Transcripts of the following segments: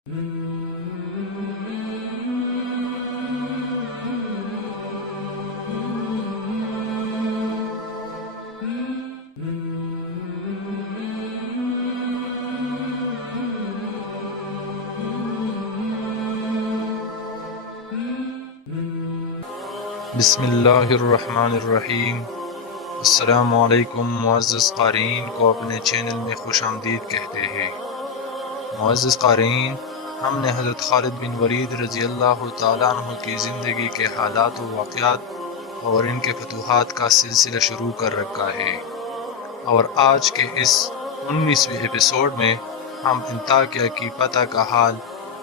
بسم اللہ الرحمن الرحیم۔ السلام علیکم معزز قارئین کو اپنے چینل میں خوش آمدید کہتے ہیں۔ معزز قارئین، ہم نے حضرت خالد بن ولید رضی اللہ تعالیٰ عنہ کی زندگی کے حالات و واقعات اور ان کے فتوحات کا سلسلہ شروع کر رکھا ہے، اور آج کے اس 19ویں ایپیسوڈ میں ہم انطاکیہ کی فتح کا حال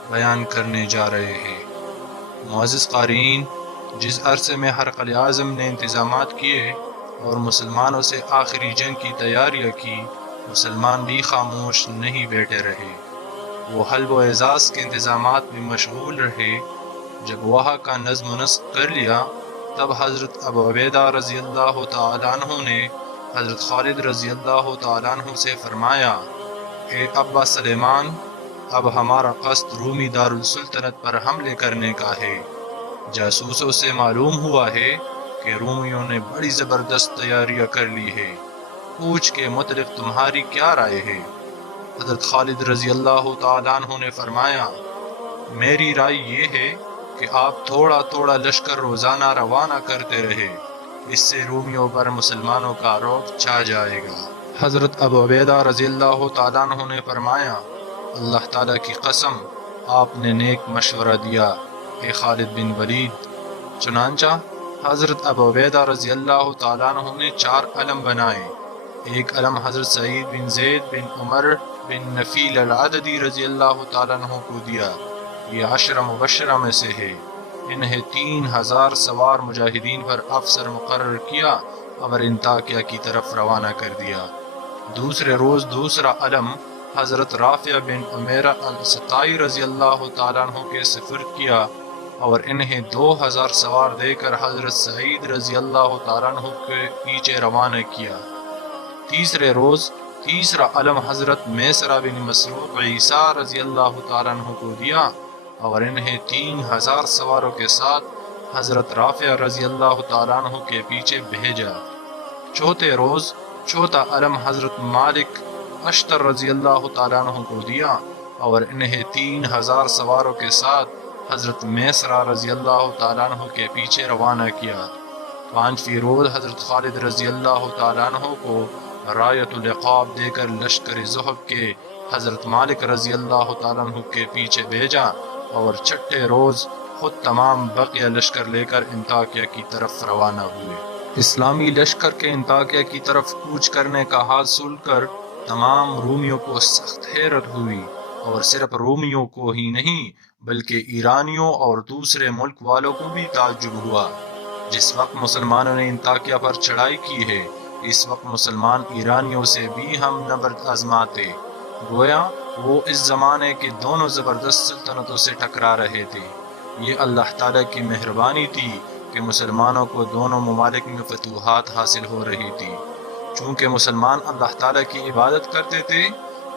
بیان کرنے جا رہے ہیں۔ معزز قارئین، جس عرصے میں ہرقل اعظم نے انتظامات کیے اور مسلمانوں سے آخری جنگ کی تیاریاں کی، مسلمان بھی خاموش نہیں بیٹھے رہے۔ وہ حلب و اعزاز کے انتظامات میں مشغول رہے۔ جب وہاں کا نظم و نسق کر لیا، تب حضرت ابو عبیدہ رضی اللہ تعالیٰ عنہ نے حضرت خالد رضی اللہ تعالیٰ عنہ سے فرمایا، اے ابا سلیمان، اب ہمارا قصد رومی دارالسلطنت پر حملے کرنے کا ہے۔ جاسوسوں سے معلوم ہوا ہے کہ رومیوں نے بڑی زبردست تیاریاں کر لی ہے۔ پوچھ کے متعلق تمہاری کیا رائے ہے؟ حضرت خالد رضی اللہ تعالیٰ عنہ نے فرمایا، میری رائے یہ ہے کہ آپ تھوڑا تھوڑا لشکر روزانہ روانہ کرتے رہے، اس سے رومیوں پر مسلمانوں کا رعب چھا جائے گا۔ حضرت ابو عبیدہ رضی اللہ تعالیٰ عنہ نے فرمایا، اللہ تعالیٰ کی قسم، آپ نے نیک مشورہ دیا اے خالد بن ولید۔ چنانچہ حضرت ابو عبیدہ رضی اللہ تعالیٰ عنہ نے 4 علم بنائے۔ ایک علم حضرت سعید بن زید بن عمر بن نفیل العددی رضی اللہ تعالیٰ عنہ کو دیا، یہ 10 مبشرہ میں سے ہے۔ انہیں 3000 سوار مجاہدین پر افسر مقرر کیا اور انطاکیہ کی طرف روانہ کر دیا۔ دوسرے روز دوسرا علم حضرت رافع بن عمیرہ الستائی رضی اللہ تعالیٰ عنہ کے سپرد کیا اور انہیں 2000 سوار دے کر حضرت سعید رضی اللہ تعالیٰ عنہ کے پیچھے روانہ کیا۔ تیسرے روز تیسرا علم حضرت میسرہ بن مسروق عیسیٰ رضی اللہ تعالیٰ عنہ کو دیا اور انہیں 3000 سواروں کے ساتھ حضرت رافع رضی اللہ تعالیٰ عنہ کے پیچھے بھیجا۔ چوتھے روز چوتھا علم حضرت مالک اشتر رضی اللہ تعالیٰ عنہ کو دیا اور انہیں 3000 سواروں کے ساتھ حضرت میسرہ رضی اللہ تعالیٰ عنہ کے پیچھے روانہ کیا۔ پانچویں روز حضرت خالد رضی اللہ تعالیٰ عنہ کو رایت العقاب دے کر لشکر ذہب کے حضرت مالک رضی اللہ تعالیٰ عنہ کے پیچھے بھیجا اور چھٹے روز خود تمام بقیہ لشکر لے کر انطاکیہ کی طرف روانہ ہوئے۔ اسلامی لشکر کے انطاکیہ کی طرف کوچ کرنے کا حال سن کر تمام رومیوں کو سخت حیرت ہوئی، اور صرف رومیوں کو ہی نہیں بلکہ ایرانیوں اور دوسرے ملک والوں کو بھی تعجب ہوا۔ جس وقت مسلمانوں نے انطاکیہ پر چڑھائی کی ہے، اس وقت مسلمان ایرانیوں سے بھی ہم نبرد آزماتے، گویا وہ اس زمانے کے دونوں زبردست سلطنتوں سے ٹکرا رہے تھے۔ یہ اللہ تعالیٰ کی مہربانی تھی کہ مسلمانوں کو دونوں ممالک میں فتوحات حاصل ہو رہی تھی۔ چونکہ مسلمان اللہ تعالیٰ کی عبادت کرتے تھے،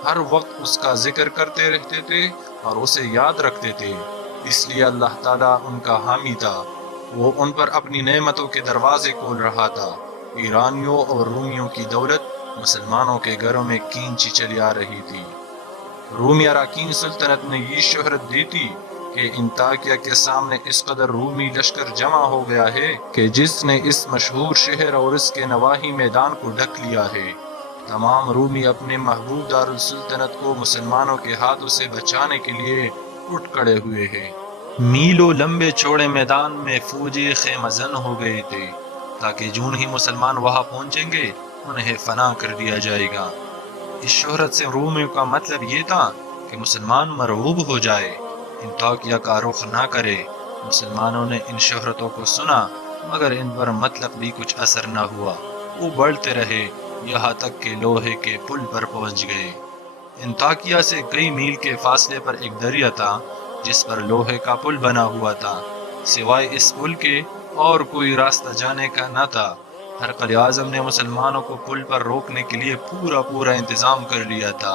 ہر وقت اس کا ذکر کرتے رہتے تھے اور اسے یاد رکھتے تھے، اس لیے اللہ تعالیٰ ان کا حامی تھا، وہ ان پر اپنی نعمتوں کے دروازے کھول رہا تھا۔ ایرانیوں اور رومیوں کی دولت مسلمانوں کے گھروں میں کھینچی چلی آ رہی تھی۔ رومی اراکین سلطنت نے یہ شہرت دی تھی کہ انطاکیہ کے سامنے اس قدر رومی لشکر جمع ہو گیا ہے کہ جس نے اس مشہور شہر اور اس کے نواحی میدان کو ڈھک لیا ہے۔ تمام رومی اپنے محبوب دارالسلطنت کو مسلمانوں کے ہاتھوں سے بچانے کے لیے اٹھ کھڑے ہوئے ہیں۔ میلوں لمبے چوڑے میدان میں فوجی خیمہ زن ہو گئے تھے، تاکہ جون ہی مسلمان وہاں پہنچیں گے انہیں فنا کر دیا جائے گا۔ اس شہرت سے رومیوں کا مطلب یہ تھا کہ مسلمان مرعوب ہو جائے، انطاکیہ کا رخ نہ کرے۔ مسلمانوں نے ان شہرتوں کو سنا، مگر ان پر مطلب بھی کچھ اثر نہ ہوا۔ وہ بڑھتے رہے یہاں تک کہ لوہے کے پل پر پہنچ گئے۔ انطاکیہ سے کئی میل کے فاصلے پر ایک دریا تھا جس پر لوہے کا پل بنا ہوا تھا، سوائے اس پل کے اور کوئی راستہ جانے کا نہ تھا۔ ہرقل اعظم نے مسلمانوں کو پل پر روکنے کے لیے پورا انتظام کر لیا تھا۔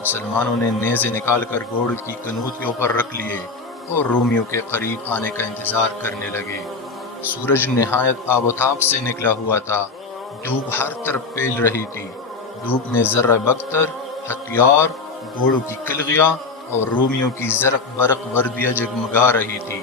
مسلمانوں نے نیزے نکال کر گھوڑے کی کنوتیوں پر رکھ لیے اور رومیوں کے قریب آنے کا انتظار کرنے لگے۔ سورج نہایت آب و تاب سے نکلا ہوا تھا، دھوپ ہر طرف پھیل رہی تھی۔ دھوپ میں ذرہ بختر، ہتھیار، گھوڑوں کی کلغیاں اور رومیوں کی زرق برق وردیاں جگمگا رہی تھی۔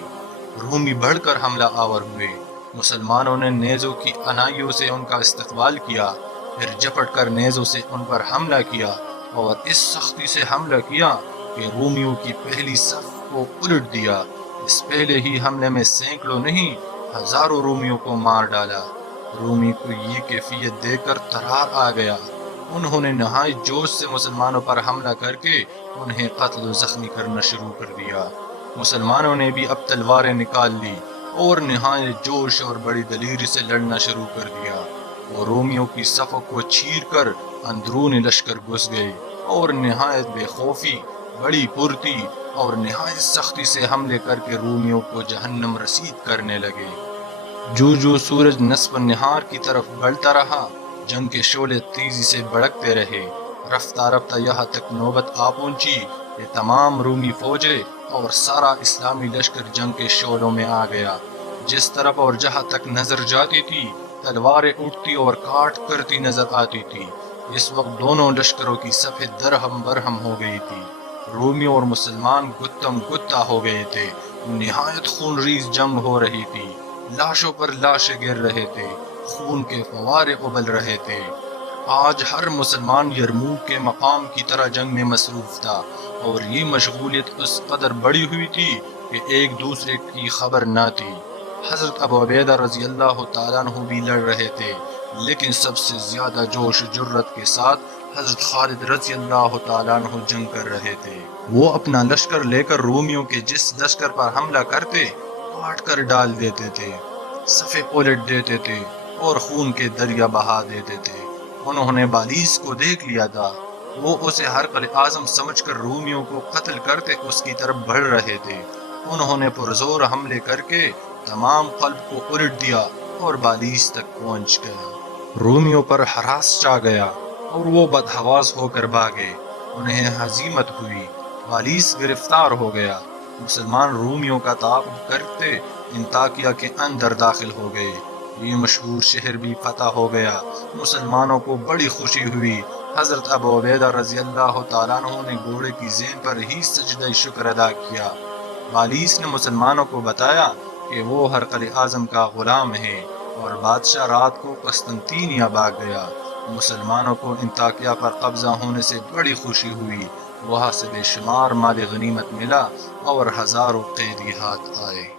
رومی بڑھ کر حملہ آور ہوئے۔ مسلمانوں نے نیزوں کی انائیوں سے ان کا استقبال کیا، پھر جھپٹ کر نیزوں سے ان پر حملہ کیا اور اس سختی سے حملہ کیا کہ رومیوں کی پہلی صف کو الٹ دیا۔ اس پہلے ہی حملے میں سینکڑوں نہیں، ہزاروں رومیوں کو مار ڈالا۔ رومی کو یہ کیفیت دیکھ کر ترار آ گیا۔ انہوں نے نہایت جوش سے مسلمانوں پر حملہ کر کے انہیں قتل و زخمی کرنا شروع کر دیا۔ مسلمانوں نے بھی اب تلواریں نکال لی اور نہایت جوش اور بڑی دلیری سے لڑنا شروع کر دیا۔ وہ رومیوں کی صفوں کو چیر کر اندرون لشکر گھس گئے اور نہایت بے خوفی، بڑی پھرتی اور نہایت سختی سے حملے کر کے رومیوں کو جہنم رسید کرنے لگے۔ جو سورج نصف نہار کی طرف بڑھتا رہا، جنگ کے شعلے تیزی سے بھڑکتے رہے۔ رفتہ رفتہ یہاں تک نوبت آ پہنچی کہ تمام رومی فوجیں اور سارا اسلامی لشکر جنگ کے شعلوں میں آ گیا۔ جس طرف اور جہاں تک نظر جاتی تھی، تلواریں اٹھتی اور کاٹ کرتی نظر آتی تھی۔ اس وقت دونوں لشکروں کی صفیں درہم برہم ہو گئی تھی۔ رومی اور مسلمان گتم گتا ہو گئے تھے۔ نہایت خونریز جنگ ہو رہی تھی۔ لاشوں پر لاشیں گر رہے تھے، خون کے فوارے ابل رہے تھے۔ آج ہر مسلمان یرموک کے مقام کی طرح جنگ میں مصروف تھا، اور یہ مشغولیت اس قدر بڑی ہوئی تھی کہ ایک دوسرے کی خبر نہ تھی۔ حضرت ابو عبیدہ رضی اللہ تعالیٰ عنہ بھی لڑ رہے تھے، لیکن سب سے زیادہ جوش و جرت کے ساتھ حضرت خالد رضی اللہ تعالیٰ عنہ جنگ کر رہے تھے۔ وہ اپنا لشکر لے کر رومیوں کے جس لشکر پر حملہ کرتے، کاٹ کر ڈال دیتے تھے، صفیں الٹ دیتے تھے اور خون کے دریا بہا دیتے تھے۔ انہوں نے بالیس کو دیکھ لیا تھا، وہ اسے ہرقل اعظم سمجھ کر رومیوں کو قتل کرتے اس کی طرف بڑھ رہے تھے۔ انہوں نے پرزور حملے کر کے تمام قلب کو الٹ دیا اور بالیس تک پہنچ گیا۔ رومیوں پر ہراس چھا گیا اور وہ بدحواس ہو کر بھاگے۔ انہیں ہزیمت ہوئی، بالیس گرفتار ہو گیا۔ مسلمان رومیوں کا تعاقب کرتے انطاکیہ کے اندر داخل ہو گئے۔ یہ مشہور شہر بھی فتح ہو گیا۔ مسلمانوں کو بڑی خوشی ہوئی۔ حضرت ابو عبیدہ رضی اللہ تعالیٰ عنہ نے گھوڑے کی زین پر ہی سجدہ شکر ادا کیا۔ بالیس نے مسلمانوں کو بتایا کہ وہ ہرقل اعظم کا غلام ہے، اور بادشاہ رات کو قسطنطینیہ بھاگ گیا۔ مسلمانوں کو انطاکیہ پر قبضہ ہونے سے بڑی خوشی ہوئی۔ وہاں سے بے شمار مال غنیمت ملا اور ہزاروں قیدی ہاتھ آئے۔